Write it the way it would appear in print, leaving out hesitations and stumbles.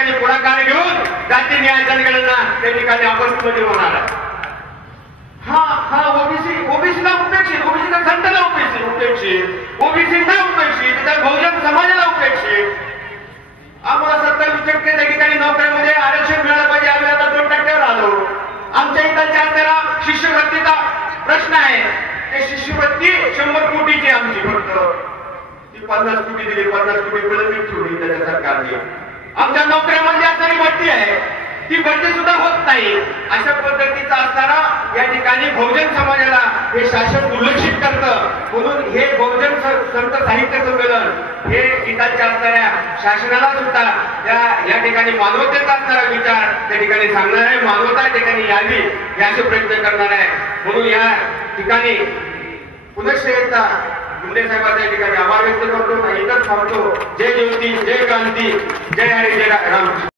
ठिकाणी पुढाकार घेऊन जाती न्याय जनगणना त्या ठिकाणी ऑगस्टमध्ये होणार आहे. हा ओबीसीला उपेक्षित, ओबीसीला संतांना उपेक्षित, ओबीसीला उपेक्षित, त्या बहुजन समाजाला उपेक्षित. आम्हाला 27% त्या ठिकाणी नोकऱ्यामध्ये आरक्षण मिळालं पाहिजे. आम्ही आता 2% आलो. आमच्या इथं त्याला शिष्यवृत्तीचा प्रश्न आहे. ते शिष्यवृत्ती 100 कोटीची आमची फक्त ती 50 कोटी दिली, 50 कोटी प्रलंबित ठेवली त्याच्या सरकारने. आमच्या नोकऱ्यामध्ये असणारी भरती आहे ती भरती सुद्धा होत नाही. अशा पद्धतीचा असताना या ठिकाणी बहुजन समाजाला हे शासन दुर्लक्षित करतं. म्हणून हे बहुजन संत साहित्य संमेलन हे इथाच्या असणाऱ्या शासनाला सुद्धा या ठिकाणी मानवतेचा असणारा विचार त्या ठिकाणी सांगणार आहे. मानवता त्या ठिकाणी यावी याचे प्रयत्न करणार आहे. म्हणून या ठिकाणी पुनश्च एकदा मुंडे साहेबांच्या ठिकाणी आभार व्यक्त करतो. इथंच थांबतो. जय ज्योती, जय क्रांती, जय हरी, जय राम.